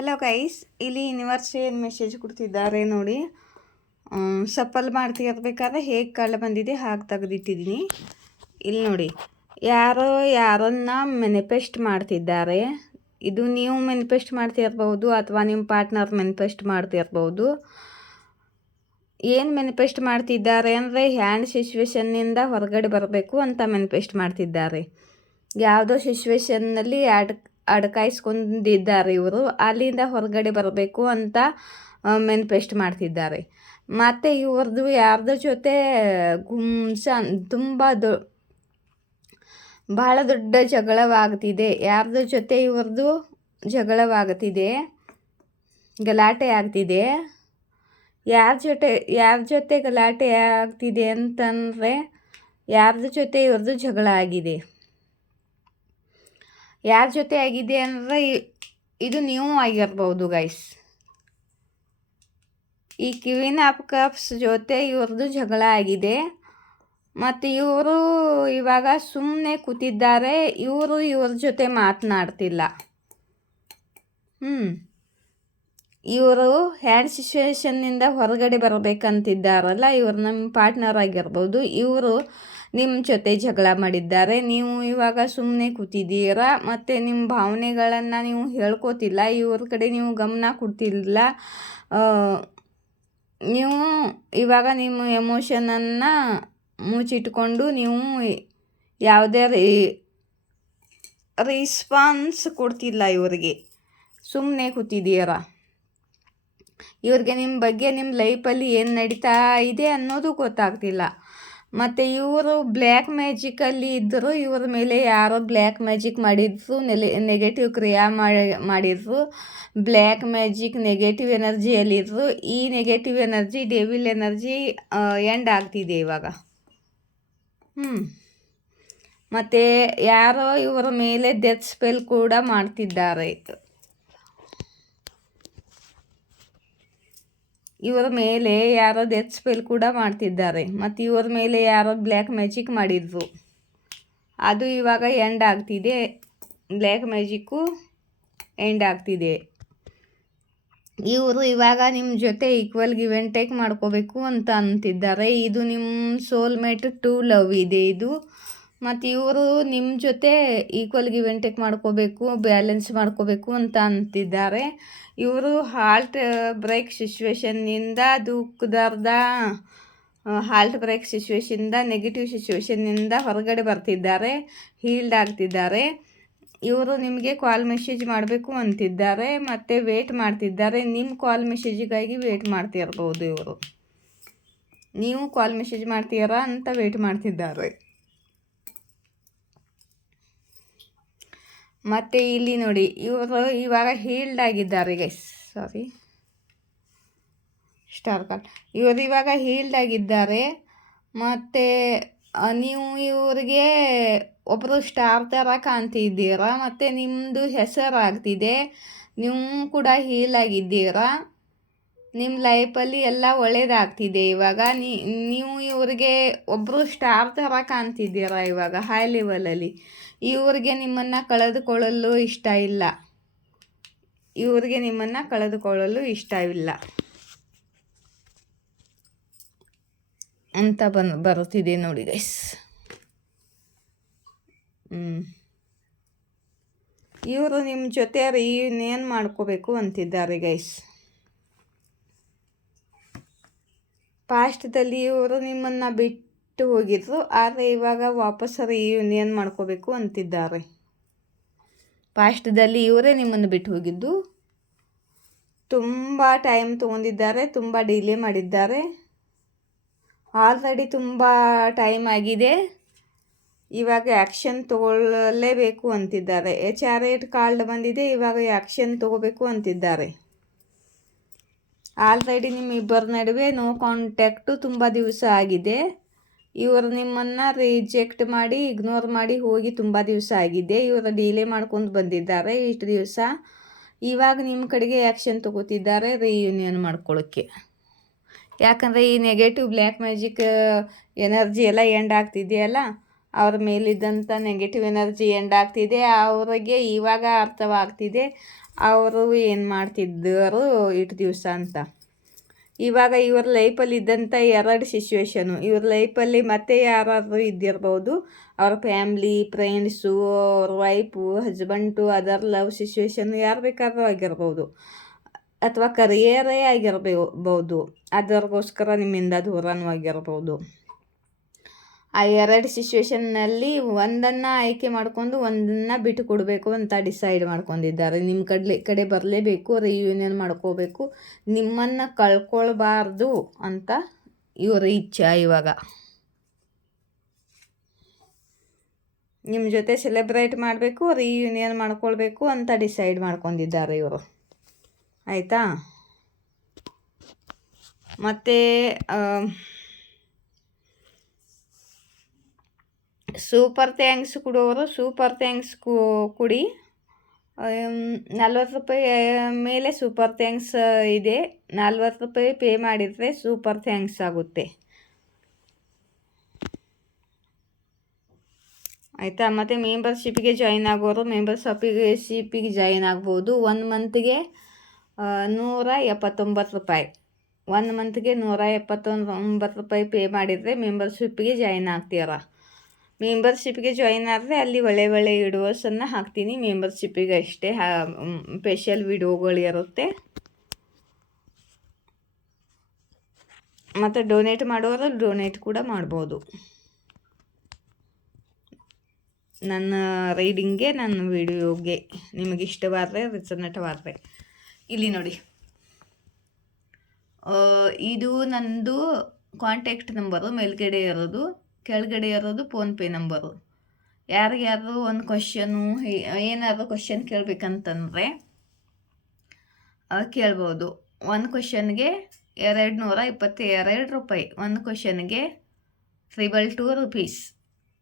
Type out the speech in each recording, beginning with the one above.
Hello guys, ಇಲ್ಲಿ universe ಏನು message ಕೊಡ್ತಿದ್ದಾರೆ ನೋಡಿ. ಸಪ್ಪಲ್ ಮಾಡ್ತಿರ್ಬೇಕಾದ್ರೆ ಹೇಗೆ ಕಳ್ಳ ಬಂದಿದೆ ಹಾಗೆ ತೆಗೆದಿಟ್ಟಿದ್ದೀನಿ. ಇಲ್ಲಿ ನೋಡಿ, ಯಾರನ್ನ ಮೆನಿಫೆಸ್ಟ್ ಮಾಡ್ತಿದ್ದಾರೆ. ಇದು ನೀವು ಮೆನಿಫೆಸ್ಟ್ ಮಾಡ್ತಿರ್ಬೋದು ಅಥವಾ ನಿಮ್ಮ ಪಾರ್ಟ್ನರ್ ಮೆನಿಫೆಸ್ಟ್ ಮಾಡ್ತಿರ್ಬೋದು. ಏನು ಮೆನಿಫೆಸ್ಟ್ ಮಾಡ್ತಿದ್ದಾರೆ ಅಂದರೆ ಹ್ಯಾಂಡ್ ಸಿಚುವೇಶನ್ನಿಂದ ಹೊರಗಡೆ ಬರಬೇಕು ಅಂತ ಮೆನಿಫೆಸ್ಟ್ ಮಾಡ್ತಿದ್ದಾರೆ. ಯಾವುದೋ ಸಿಚುವೇಶನ್ನಲ್ಲಿ ಅಡ್ಕಾಯಿಸ್ಕೊಂಡಿದ್ದಾರೆ ಇವರು, ಅಲ್ಲಿಂದ ಹೊರಗಡೆ ಬರಬೇಕು ಅಂತ ಮೆನಿಫೆಸ್ಟ್ ಮಾಡ್ತಿದ್ದಾರೆ. ಮತ್ತು ಇವ್ರದ್ದು ಯಾರ್ದ್ರ ಜೊತೆ ತುಂಬ ಬಹಳ ದೊಡ್ಡ ಜಗಳವಾಗ್ತಿದೆ. ಯಾರ್ದ್ರ ಜೊತೆ ಇವ್ರದ್ದು ಜಗಳವಾಗ್ತಿದೆ, ಗಲಾಟೆ ಆಗ್ತಿದೆ. ಯಾರ ಜೊತೆ ಗಲಾಟೆ ಆಗ್ತಿದೆ ಅಂತಂದರೆ ಯಾರ್ದ್ರ ಜೊತೆ ಇವ್ರದ್ದು ಜಗಳ ಆಗಿದೆ. ಯಾರ ಜೊತೆ ಆಗಿದೆ ಅಂದರೆ ಇದು ನೀವು ಆಗಿರ್ಬೋದು ಗೈಸ್. ಈ ಕ್ವೀನ್ ಆಫ್ ಕಪ್ಸ್ ಜೊತೆ ಇವ್ರದ್ದು ಜಗಳ ಆಗಿದೆ ಮತ್ತು ಇವರು ಇವಾಗ ಸುಮ್ಮನೆ ಕೂತಿದ್ದಾರೆ. ಇವ್ರ ಜೊತೆ ಮಾತನಾಡ್ತಿಲ್ಲ. ಇವರು ಹ್ಯಾಂಡ್ ಸಿಚುವೇಶನ್ನಿಂದ ಹೊರಗಡೆ ಬರಬೇಕಂತಿದ್ದಾರಲ್ಲ, ಇವರು ನಮ್ಮ ಪಾರ್ಟ್ನರ್ ಆಗಿರ್ಬೋದು. ಇವರು ನಿಮ್ಮ ಜೊತೆ ಜಗಳ ಮಾಡಿದ್ದಾರೆ. ನೀವು ಇವಾಗ ಸುಮ್ಮನೆ ಕೂತಿದ್ದೀರಾ ಮತ್ತು ನಿಮ್ಮ ಭಾವನೆಗಳನ್ನು ನೀವು ಹೇಳ್ಕೋತಿಲ್ಲ. ಇವ್ರ ಕಡೆ ನೀವು ಗಮನ ಕೊಡ್ತಿಲ್ಲ. ನೀವು ಇವಾಗ ನಿಮ್ಮ ಎಮೋಷನನ್ನು ಮುಚ್ಚಿಟ್ಕೊಂಡು ನೀವು ಯಾವುದೇ ರೆಸ್ಪಾನ್ಸ್ ಕೊಡ್ತಿಲ್ಲ. ಇವರಿಗೆ ಸುಮ್ಮನೆ ಕೂತಿದ್ದೀರಾ. ಇವ್ರಿಗೆ ನಿಮ್ಮ ಬಗ್ಗೆ ನಿಮ್ಮ ಲೈಫಲ್ಲಿ ಏನು ನಡೀತಾ ಇದೆ ಅನ್ನೋದು ಗೊತ್ತಾಗ್ತಿಲ್ಲ. ಮತ್ತು ಇವರು ಬ್ಲ್ಯಾಕ್ ಮ್ಯಾಜಿಕಲ್ಲಿ ಇದ್ದರು. ಇವ್ರ ಮೇಲೆ ಯಾರೋ ಬ್ಲ್ಯಾಕ್ ಮ್ಯಾಜಿಕ್ ಮಾಡಿದ್ರು, ನೆಗೆಟಿವ್ ಕ್ರಿಯೆ ಮಾಡಿದ್ರು. ಬ್ಲ್ಯಾಕ್ ಮ್ಯಾಜಿಕ್ ನೆಗೆಟಿವ್ ಎನರ್ಜಿಯಲ್ಲಿದ್ದರು. ಈ negative energy, devil energy end ಆಗ್ತಿದೆ ಇವಾಗ. ಮತ್ತು ಯಾರೋ ಇವರ ಮೇಲೆ ಡೆತ್ ಸ್ಪೆಲ್ ಕೂಡ ಮಾಡ್ತಿದ್ದಾರೆ. ಇವರ ಮೇಲೆ ಯಾರೋ ಡೆತ್ ಸ್ಪೆಲ್ ಕೂಡ ಮಾಡ್ತಿದ್ದಾರೆ. ಮತ್ತು ಇವರ ಮೇಲೆ ಯಾರೋ ಬ್ಲ್ಯಾಕ್ ಮ್ಯಾಜಿಕ್ ಮಾಡಿದ್ರು. ಅದು ಇವಾಗ ಎಂಡ್ ಆಗ್ತಿದೆ. ಬ್ಲ್ಯಾಕ್ ಮ್ಯಾಜಿಕ್ಕು ಎಂಡ್ ಆಗ್ತಿದೆ. ಇವರು ಇವಾಗ ನಿಮ್ಮ ಜೊತೆ ಈಕ್ವಲ್ ಗಿವ್ ಆ್ಯಂಡ್ ಟೇಕ್ ಮಾಡ್ಕೋಬೇಕು ಅಂತ ಅಂತಿದ್ದಾರೆ. ಇದು ನಿಮ್ಮ ಸೋಲ್ಮೇಟ್ ಟು ಲವ್ ಇದೆ ಇದು. ಮತ್ತು ಇವರು ನಿಮ್ಮ ಜೊತೆ ಈಕ್ವಲ್ ಗಿವ್ ಆ್ಯಂಡ್ ಟೇಕ್ ಮಾಡ್ಕೋಬೇಕು, ಬ್ಯಾಲೆನ್ಸ್ ಮಾಡ್ಕೋಬೇಕು ಅಂತ ಅಂತಿದ್ದಾರೆ. ಇವರು ಹಾರ್ಟ್ ಬ್ರೇಕ್ ಸಿಚುವೇಶನ್ನಿಂದ, ದುಃಖದ ಹಾರ್ಟ್ ಬ್ರೇಕ್ ಸಿಚುವೇಶನ್ನಿಂದ, ನೆಗೆಟಿವ್ ಸಿಚುವೇಶನ್ನಿಂದ ಹೊರಗಡೆ ಬರ್ತಿದ್ದಾರೆ, ಹೀಲ್ಡ್ ಆಗ್ತಿದ್ದಾರೆ. ಇವರು ನಿಮಗೆ ಕಾಲ್ ಮೆಸೇಜ್ ಮಾಡಬೇಕು ಅಂತಿದ್ದಾರೆ ಮತ್ತು ವೇಟ್ ಮಾಡ್ತಿದ್ದಾರೆ. ನಿಮ್ಮ ಕಾಲ್ ಮೆಸೇಜಿಗಾಗಿ ವೇಟ್ ಮಾಡ್ತಿರ್ಬೋದು ಇವರು. ನೀವು ಕಾಲ್ ಮೆಸೇಜ್ ಮಾಡ್ತೀರಾ ಅಂತ ವೇಟ್ ಮಾಡ್ತಿದ್ದಾರೆ. ಮತ್ತು ಇಲ್ಲಿ ನೋಡಿ, ಇವರು ಇವಾಗ ಹೀಲ್ಡ್ ಆಗಿದ್ದಾರೆ ಗೈಸ್. Star card. ಇವರು ಇವಾಗ ಹೀಲ್ಡ್ ಆಗಿದ್ದಾರೆ. ಮತ್ತು ನೀವು ಇವರಿಗೆ ಒಬ್ಬರು ಸ್ಟಾರ್ ಥರ ಕಾಣ್ತಿದ್ದೀರಾ ಮತ್ತು ನಿಮ್ಮದು ಹೆಸರಾಗ್ತಿದೆ. ನೀವು ಕೂಡ ಹೀಲ್ ಆಗಿದ್ದೀರಾ. ನಿಮ್ಮ ಲೈಫಲ್ಲಿ ಎಲ್ಲ ಒಳ್ಳೆಯದಾಗ್ತಿದೆ ಇವಾಗ. ನೀವು ಇವರಿಗೆ ಒಬ್ಬರು ಸ್ಟಾರ್ ಥರ ಕಾಣ್ತಿದ್ದೀರಾ ಇವಾಗ ಹೈ ಲೆವೆಲಲ್ಲಿ. ಇವ್ರಿಗೆ ನಿಮ್ಮನ್ನು ಕಳೆದುಕೊಳ್ಳಲು ಇಷ್ಟ ಇಲ್ಲ. ಇವ್ರಿಗೆ ನಿಮ್ಮನ್ನು ಕಳೆದುಕೊಳ್ಳಲು ಇಷ್ಟವಿಲ್ಲ ಅಂತ ಬರುತ್ತಿದೆ ನೋಡಿ ಗೈಸ್. ಇವರು ನಿಮ್ಮ ಜೊತೆ ರಿಯೂನಿಯನ್ ಮಾಡ್ಕೋಬೇಕು ಅಂತಿದ್ದಾರೆ ಗೈಸ್. ಪಾಸ್ಟ್ದಲ್ಲಿ ಇವರು ನಿಮ್ಮನ್ನು ಬಿಟ್ಟು ಹೋಗಿದ್ರು, ಆದರೆ ಇವಾಗ ವಾಪಸ್ ರಿಯೂನಿಯನ್ ಮಾಡ್ಕೋಬೇಕು ಅಂತಿದ್ದಾರೆ. ಪಾಸ್ಟ್ದಲ್ಲಿ ಇವರೇ ನಿಮ್ಮನ್ನು ಬಿಟ್ಟು ಹೋಗಿದ್ದು. ತುಂಬ ಟೈಮ್ ತೊಗೊಂಡಿದ್ದಾರೆ, ತುಂಬ ಡಿಲೇ ಮಾಡಿದ್ದಾರೆ. ಆಲ್ರೆಡಿ ತುಂಬ ಟೈಮ್ ಆಗಿದೆ. ಇವಾಗ ಆ್ಯಕ್ಷನ್ ತಗೊಳ್ಳಲೇಬೇಕು ಅಂತಿದ್ದಾರೆ. ಚಾರಿಯಟ್ ಕಾರ್ಡ್ ಬಂದಿದೆ. ಇವಾಗ ಆ್ಯಕ್ಷನ್ ತಗೋಬೇಕು ಅಂತಿದ್ದಾರೆ. ಆಲ್ರೆಡಿ ನಿಮ್ಮಿಬ್ಬರ ನಡುವೆ ನೋ ಕಾಂಟ್ಯಾಕ್ಟು ತುಂಬ ದಿವಸ ಆಗಿದೆ. ಇವರು ನಿಮ್ಮನ್ನು ರಿಜೆಕ್ಟ್ ಮಾಡಿ, ಇಗ್ನೋರ್ ಮಾಡಿ ಹೋಗಿ ತುಂಬ ದಿವಸ ಆಗಿದೆ. ಇವರು ಡಿಲೇ ಮಾಡ್ಕೊಂಡು ಬಂದಿದ್ದಾರೆ ಇಷ್ಟು ದಿವಸ. ಇವಾಗ ನಿಮ್ಮ ಕಡೆಗೆ ಆ್ಯಕ್ಷನ್ ತಗೋತಿದ್ದಾರೆ ರಿಯೂನಿಯನ್ ಮಾಡ್ಕೊಳ್ಳೋಕ್ಕೆ. ಯಾಕಂದರೆ ಈ ನೆಗೆಟಿವ್ ಬ್ಲ್ಯಾಕ್ ಮ್ಯಾಜಿಕ್ ಎನರ್ಜಿ ಎಲ್ಲ ಎಂಡ್ ಆಗ್ತಿದೆಯಲ್ಲ, ಅವ್ರ ಮೇಲಿದ್ದಂಥ ನೆಗೆಟಿವ್ ಎನರ್ಜಿ ಎಂಡ್ ಆಗ್ತಿದೆ. ಅವರಿಗೆ ಇವಾಗ ಅರ್ಥವಾಗ್ತಿದೆ ಅವರು ಏನು ಮಾಡ್ತಿದ್ದರು ಇಷ್ಟು ದಿವಸ ಅಂತ. ಇವಾಗ ಇವ್ರ ಲೈಫಲ್ಲಿ ಇದ್ದಂಥ 2 ಸಿಚುವೇಶನು, ಇವ್ರ ಲೈಫಲ್ಲಿ ಮತ್ತೆ ಯಾರಾದರೂ ಇದ್ದಿರ್ಬೋದು. ಅವ್ರ ಫ್ಯಾಮ್ಲಿ, ಫ್ರೆಂಡ್ಸು, ಅವ್ರ wife, husband, other love situation ಯಾರು ಬೇಕಾದ್ರೂ ಆಗಿರ್ಬೋದು, ಅಥವಾ ಕರಿಯರೇ ಆಗಿರ್ಬೋದು. ಅದರಿಗೋಸ್ಕರ ನಿಮ್ಮಿಂದ ದೂರನೂ ಆಗಿರ್ಬೋದು. ಆ 2 ಸಿಚುವೇಶನ್ನಲ್ಲಿ ಒಂದನ್ನು ಆಯ್ಕೆ ಮಾಡಿಕೊಂಡು ಒಂದನ್ನು ಬಿಟ್ಟು ಕೊಡಬೇಕು ಅಂತ ಡಿಸೈಡ್ ಮಾಡ್ಕೊಂಡಿದ್ದಾರೆ. ನಿಮ್ಮ ಕಡೆ ಬರಲೇಬೇಕು, ರಿಯೂನಿಯನ್ ಮಾಡ್ಕೋಬೇಕು, ನಿಮ್ಮನ್ನು ಕಳ್ಕೊಳ್ಬಾರ್ದು ಅಂತ ಇವರ ಇಚ್ಛೆ. ಇವಾಗ ನಿಮ್ಮ ಜೊತೆ ಸೆಲೆಬ್ರೇಟ್ ಮಾಡಬೇಕು, ರಿಯೂನಿಯನ್ ಮಾಡ್ಕೊಳ್ಬೇಕು ಅಂತ ಡಿಸೈಡ್ ಮಾಡ್ಕೊಂಡಿದ್ದಾರೆ ಇವರು. ಆಯಿತಾ? ಮತ್ತು ಸೂಪರ್ ಥ್ಯಾಂಕ್ಸ್ ಕೊಡೋರು ಸೂಪರ್ ಥ್ಯಾಂಕ್ಸ್ ಕೊಡಿ. 40 ರೂಪಾಯಿ ಮೇಲೆ ಸೂಪರ್ ಥ್ಯಾಂಕ್ಸ್ ಇದೆ. 40 ರೂಪಾಯಿ ಪೇ ಮಾಡಿದರೆ ಸೂಪರ್ ಥ್ಯಾಂಕ್ಸ್ ಆಗುತ್ತೆ. ಆಯಿತಾ? ಮತ್ತು ಮೆಂಬರ್ಶಿಪ್ಪಿಗೆ ಜಾಯಿನ್ ಆಗೋರು ಮೆಂಬರ್ಶಿಪ್ಪಿಗೆ ಜಾಯಿನ್ ಆಗ್ಬೋದು. 1 ಮಂತ್ಗೆ 179 ರೂಪಾಯಿ. 1 ಮಂತ್ಗೆ 179 ರೂಪಾಯಿ ಪೇ ಮಾಡಿದರೆ ಮೆಂಬರ್ಶಿಪ್ಪಿಗೆ ಜಾಯಿನ್ ಆಗ್ತೀರ. ಮೆಂಬರ್ಶಿಪ್ಗೆ ಜಾಯಿನ್ ಆದರೆ ಅಲ್ಲಿ ಒಳ್ಳೆ ವಿಡಿಯೋಸನ್ನು ಹಾಕ್ತೀನಿ. ಮೆಂಬರ್ಶಿಪ್ಪಿಗೆ ಅಷ್ಟೇ ಸ್ಪೆಷಲ್ ವಿಡಿಯೋಗಳು ಇರುತ್ತೆ. ಮತ್ತು ಡೊನೇಟ್ ಮಾಡೋರು ಡೊನೇಟ್ ಕೂಡ ಮಾಡ್ಬೋದು. ನನ್ನ ರೀಡಿಂಗ್ಗೆ, ನನ್ನ ವಿಡಿಯೋಗೆ ನಿಮಗೆ ಇಷ್ಟವಾದರೆ, ರೆಸನೇಟವಾದರೆ ಇಲ್ಲಿ ನೋಡಿ. ಇದು ನನ್ನದು ಕಾಂಟ್ಯಾಕ್ಟ್ ನಂಬರು. ಮೇಲ್ಗಡೆ ಇರೋದು, ಕೆಳಗಡೆ ಇರೋದು ಫೋನ್ಪೇ ನಂಬರು. ಯಾರಿಗಾದ್ರು ಒಂದು ಕ್ವಶನು, ಏನಾದರೂ ಕ್ವಶನ್ ಕೇಳಬೇಕಂತಂದರೆ ಕೇಳ್ಬೋದು. 1 ಕ್ವಶನ್ಗೆ 222 ರೂಪಾಯಿ. 1 ಕ್ವಶನ್ಗೆ 222 ರುಪೀಸ್.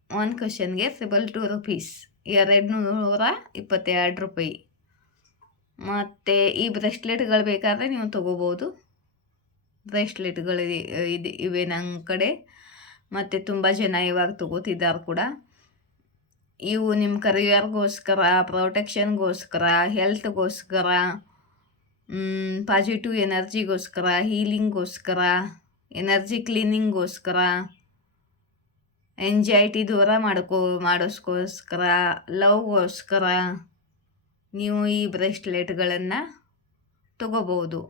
1 ಕ್ವಶನ್ಗೆ 222 ರುಪೀಸ್, 222 ರೂಪಾಯಿ. ಮತ್ತು ಈ ಬ್ರೇಸ್ಲೆಟ್ಗಳು ಬೇಕಾದರೆ ನೀವು ತೊಗೋಬೋದು. ಬ್ರೇಸ್ಲೆಟ್ಗಳು ಇವೆ ನನ್ನ ಕಡೆ. ಮತ್ತು ತುಂಬ ಜನ ಇವಾಗ ತೊಗೋತಿದ್ದಾರೆ ಕೂಡ. ಇವು ನಿಮ್ಮ ಕರಿಯರ್ಗೋಸ್ಕರ, ಪ್ರೊಟೆಕ್ಷನ್ಗೋಸ್ಕರ, ಹೆಲ್ತ್ಗೋಸ್ಕರ, ಪಾಸಿಟಿವ್ ಎನರ್ಜಿಗೋಸ್ಕರ, ಹೀಲಿಂಗ್ಗೋಸ್ಕರ, ಎನರ್ಜಿ ಕ್ಲೀನಿಂಗ್ಗೋಸ್ಕರ, ಎಂಜೈಟಿ ದೂರ ಮಾಡೋಸ್ಕೋಸ್ಕರ, ಲವ್ಗೋಸ್ಕರ ನೀವು ಈ ಬ್ರೇಸ್ಲೆಟ್ಗಳನ್ನು ತೊಗೋಬೋದು.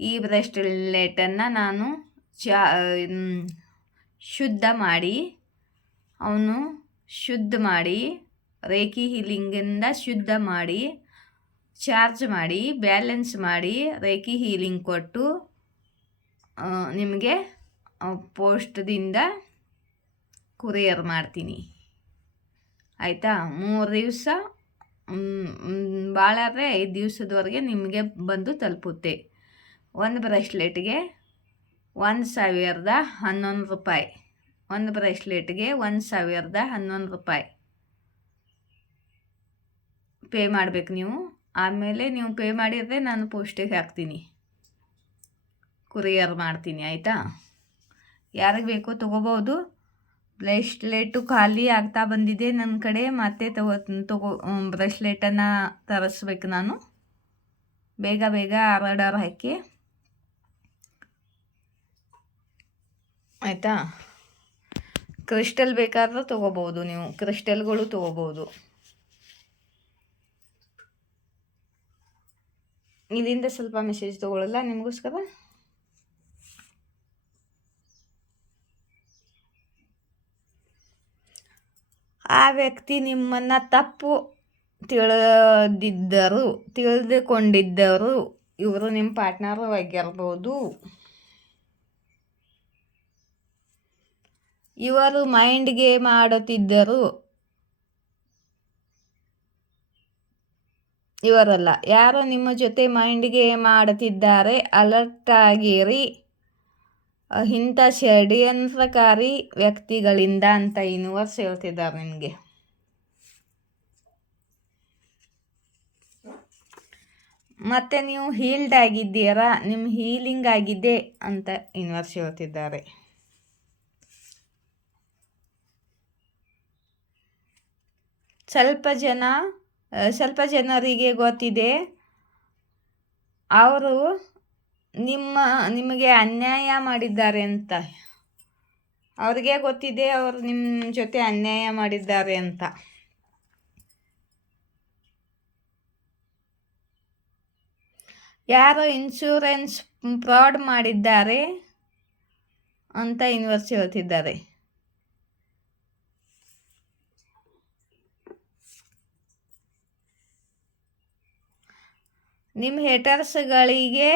ಈ ಬ್ರೇಸ್ಲೆಟನ್ನು ನಾನು ಶುದ್ಧ ಮಾಡಿ ರೇಖಿ ಹೀಲಿಂಗಿಂದ ಶುದ್ಧ ಮಾಡಿ, ಚಾರ್ಜ್ ಮಾಡಿ, ಬ್ಯಾಲೆನ್ಸ್ ಮಾಡಿ, ರೇಖಿ ಹೀಲಿಂಗ್ ಕೊಟ್ಟು ನಿಮಗೆ ಪೋಸ್ಟ್ದಿಂದ ಕೊರಿಯರ್ ಮಾಡ್ತೀನಿ. ಆಯಿತಾ? 3 ದಿವಸ, ಭಾಳಾದರೆ 5 ದಿವಸದವರೆಗೆ ನಿಮಗೆ ಬಂದು ತಲುಪುತ್ತೆ. ಒಂದು ಬ್ರೇಸ್ಲೆಟ್ಗೆ 1011 ರೂಪಾಯಿ. 1 ಬ್ರೇಸ್ಲೆಟ್ಗೆ 1011 ರೂಪಾಯಿ ಪೇ ಮಾಡಬೇಕು ನೀವು. ಆಮೇಲೆ ನೀವು ಪೇ ಮಾಡಿದರೆ ನಾನು ಪೋಸ್ಟಿಗೆ ಹಾಕ್ತೀನಿ, ಕೊರಿಯರ್ ಮಾಡ್ತೀನಿ. ಆಯಿತಾ? ಯಾರಿಗೆ ಬೇಕೋ ತೊಗೋಬೋದು. ಬ್ರೇಸ್ಲೆಟು ಖಾಲಿ ಆಗ್ತಾ ಬಂದಿದೆ ನನ್ನ ಕಡೆ. ಮತ್ತೆ ಬ್ರೇಸ್ಲೆಟನ್ನು ತರಿಸ್ಬೇಕು ನಾನು. ಬೇಗ ಆರ್ಡರ್ ಹಾಕಿ. ಆಯಿತಾ? ಕ್ರಿಸ್ಟಲ್ ಬೇಕಾದರೂ ತೊಗೋಬೋದು ನೀವು, ಕ್ರಿಸ್ಟಲ್ಗಳು ತೊಗೋಬೋದು. ಇಲ್ಲಿಂದ ಸ್ವಲ್ಪ ಮೆಸೇಜ್ ತೊಗೊಳ್ಳಲ್ಲ ನಿಮಗೋಸ್ಕರ. ಆ ವ್ಯಕ್ತಿ ನಿಮ್ಮನ್ನು ತಪ್ಪು ತಿಳಿದುಕೊಂಡಿದ್ದರು. ಇವರು ನಿಮ್ಮ ಪಾರ್ಟ್ನರ್ ಆಗಿರ್ಬೋದು. ಇವರು ಮೈಂಡ್ ಗೇಮ್ ಆಡುತ್ತಿದ್ದರು. ಇವರಲ್ಲ, ಯಾರೋ ನಿಮ್ಮ ಜೊತೆ ಮೈಂಡ್ ಗೇಮ್ ಆಡುತ್ತಿದ್ದಾರೆ. ಅಲರ್ಟ್ ಆಗಿರಿ ಇಂಥ ಷಡ್ಯಂತ್ರಕಾರಿ ವ್ಯಕ್ತಿಗಳಿಂದ ಅಂತ ಯೂನಿವರ್ಸ್ ಹೇಳ್ತಿದ್ದಾರೆ ನಿಮಗೆ. ಮತ್ತು ನೀವು ಹೀಲ್ಡ್ ಆಗಿದ್ದೀರಾ, ನಿಮ್ಮ ಹೀಲಿಂಗ್ ಆಗಿದೆ ಅಂತ ಯೂನಿವರ್ಸ್ ಹೇಳ್ತಿದ್ದಾರೆ. ಸ್ವಲ್ಪ ಜನರಿಗೆ ಗೊತ್ತಿದೆ ಅವರು ನಿಮಗೆ ಅನ್ಯಾಯ ಮಾಡಿದ್ದಾರೆ ಅಂತ. ಅವ್ರಿಗೆ ಗೊತ್ತಿದೆ ಅವರು ನಿಮ್ಮ ಜೊತೆ ಅನ್ಯಾಯ ಮಾಡಿದ್ದಾರೆ ಅಂತ. ಯಾರೋ ಇನ್ಶೂರೆನ್ಸ್ ಫ್ರಾಡ್ ಮಾಡಿದ್ದಾರೆ ಅಂತ ಯೂನಿವರ್ಸ್ ಹೇಳ್ತಿದ್ದಾರೆ. ನಿಮ್ಮ ಹೇಟರ್ಸ್ಗಳಿಗೆ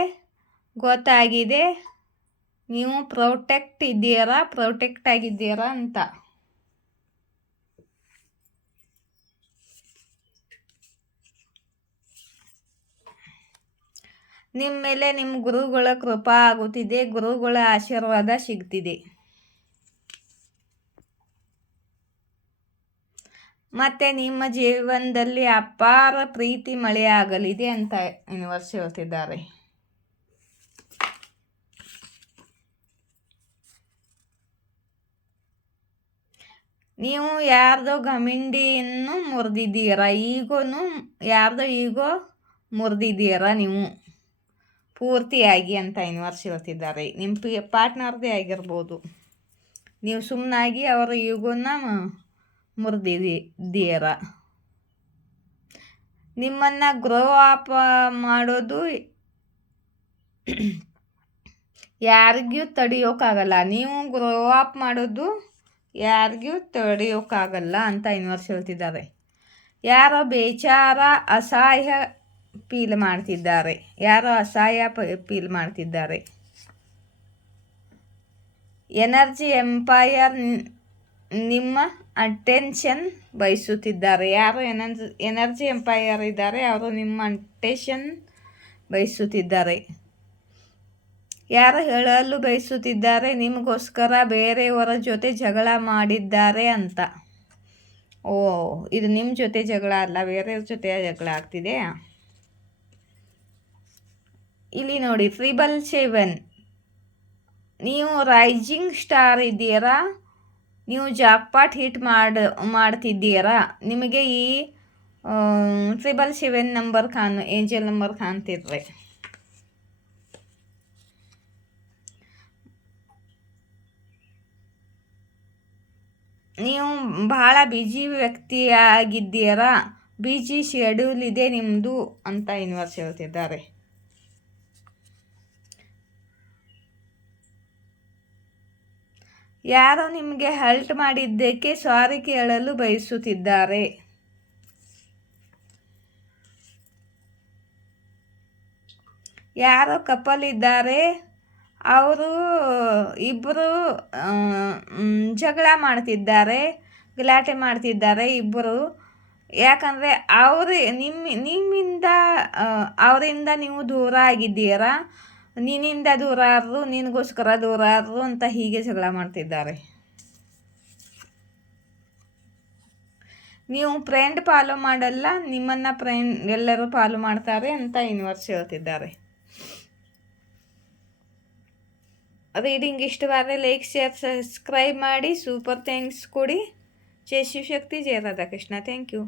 ಗೊತ್ತಾಗಿದೆ ನೀವು ಪ್ರೊಟೆಕ್ಟ್ ಆಗಿದ್ದೀರಾ ಅಂತ. ನಿಮ್ಮ ಮೇಲೆ ನಿಮ್ಮ ಗುರುಗಳ ಕೃಪಾ ಆಗುತ್ತಿದೆ, ಗುರುಗಳ ಆಶೀರ್ವಾದ ಸಿಗ್ತಿದೆ. ಮತ್ತು ನಿಮ್ಮ ಜೀವನದಲ್ಲಿ ಅಪಾರ ಪ್ರೀತಿ ಮಳೆಯಾಗಲಿದೆ ಅಂತ ಯೂನಿವರ್ಸ್ ಹೇಳ್ತಿದ್ದಾರೆ. ನೀವು ಯಾರ್ದೋ ಗಮಿಂಡಿಯನ್ನು ಮುರಿದಿದ್ದೀರಾ, ಯಾರ್ದೋ ಈಗೋ ಮುರಿದಿದ್ದೀರಾ ನೀವು ಪೂರ್ತಿಯಾಗಿ ಅಂತ ಯೂನಿವರ್ಸ್ ಹೇಳ್ತಿದ್ದಾರೆ. ನಿಮ್ಮ ಪಾರ್ಟ್ನರ್ದೇ ಆಗಿರ್ಬೋದು. ನೀವು ಸುಮ್ಮನಾಗಿ ಅವರ ಈಗೋನ ಮುರಿದಿದ್ದೀರ. ನಿಮ್ಮನ್ನು ಗ್ರೋ ಅಪ್ ಮಾಡೋದು ಯಾರಿಗೂ ತಡೆಯೋಕ್ಕಾಗಲ್ಲ. ನೀವು ಗ್ರೋ ಅಪ್ ಮಾಡೋದು ಯಾರಿಗೂ ತಡೆಯೋಕ್ಕಾಗಲ್ಲ ಅಂತ ಯೂನಿವರ್ಸ್ ಹೇಳ್ತಿದ್ದಾರೆ. ಯಾರೋ ಬೇಚಾರ ಅಸಹ್ಯ ಫೀಲ್ ಮಾಡ್ತಿದ್ದಾರೆ. ಎನರ್ಜಿ ಎಂಪೈರ್ ನಿಮ್ಮ ಅಟೆನ್ಷನ್ ಬಯಸುತ್ತಿದ್ದಾರೆ. ಯಾರು ಎನರ್ಜಿ ಎಂಪೈರ್ ಇದ್ದಾರೆ ಅವರು ನಿಮ್ಮ ಅಟೆನ್ಷನ್ ಬಯಸುತ್ತಿದ್ದಾರೆ. ಯಾರು ಹೇಳಲು ಬಯಸುತ್ತಿದ್ದಾರೆ ನಿಮಗೋಸ್ಕರ ಬೇರೆಯವರ ಜೊತೆ ಜಗಳ ಮಾಡಿದ್ದಾರೆ ಅಂತ. ಇದು ನಿಮ್ಮ ಜೊತೆ ಜಗಳ ಅಲ್ಲ, ಬೇರೆಯವ್ರ ಜೊತೆ ಜಗಳ ಆಗ್ತಿದೆ. ಇಲ್ಲಿ ನೋಡಿ 777. ನೀವು ರೈಸಿಂಗ್ ಸ್ಟಾರ್ ಇದ್ದೀರಾ, ನೀವು ಜಾಕ್ಪಾಟ್ ಹಿಟ್ ಮಾಡ್ತಿದ್ದೀರಾ. ನಿಮಗೆ ಈ 777 ನಂಬರ್ ಏಂಜಲ್ ನಂಬರ್ ಕಾಣ್ತಿದ್ರೆ ನೀವು ಬಹಳ ಬ್ಯುಸಿ ವ್ಯಕ್ತಿಯಾಗಿದ್ದೀರಾ, ಬ್ಯುಸಿ ಶೆಡ್ಯೂಲ್ ಇದೆ ನಿಮ್ಮದು ಅಂತ ಯೂನಿವರ್ಸ್ ಹೇಳ್ತಿದ್ದಾರೆ. ಯಾರೋ ನಿಮಗೆ ಹೆಲ್ಪ್ ಮಾಡಿದ್ದಕ್ಕೆ ಸಾರಿ ಕೇಳಲು ಬಯಸುತ್ತಿದ್ದಾರೆ. ಯಾರೋ ಕಪಲ್ ಇದ್ದಾರೆ, ಅವರು ಇಬ್ಬರು ಜಗಳ ಮಾಡ್ತಿದ್ದಾರೆ, ಗಲಾಟೆ ಮಾಡ್ತಿದ್ದಾರೆ ಇಬ್ಬರು. ಯಾಕಂದರೆ ಅವರಿಂದ ನೀವು ದೂರ ಆಗಿದ್ದೀರಾ. ನಿನ್ನಿಂದ ದೂರ ಆದರು, ನಿನಗೋಸ್ಕರ ದೂರ ಆದರು ಅಂತ ಹೀಗೆ ಜಗಳ ಮಾಡ್ತಿದ್ದಾರೆ. ನೀವು ಫ್ರೆಂಡ್ ಫಾಲೋ ಮಾಡಲ್ಲ, ನಿಮ್ಮನ್ನು ಫ್ರೆಂಡ್ ಎಲ್ಲರೂ ಫಾಲೋ ಮಾಡ್ತಾರೆ ಅಂತ ಯೂನಿವರ್ಸ್ ಹೇಳ್ತಿದ್ದಾರೆ. ರೀಡಿಂಗ್ ಇಷ್ಟವಾದರೆ ಲೈಕ್, ಶೇರ್, ಸಬ್ಸ್ಕ್ರೈಬ್ ಮಾಡಿ. ಸೂಪರ್ ಥ್ಯಾಂಕ್ಸ್ ಕೊಡಿ. ಜೈ ಶಿವಶಕ್ತಿ, ಜಯ ರಾಧಾಕೃಷ್ಣ. Thank you.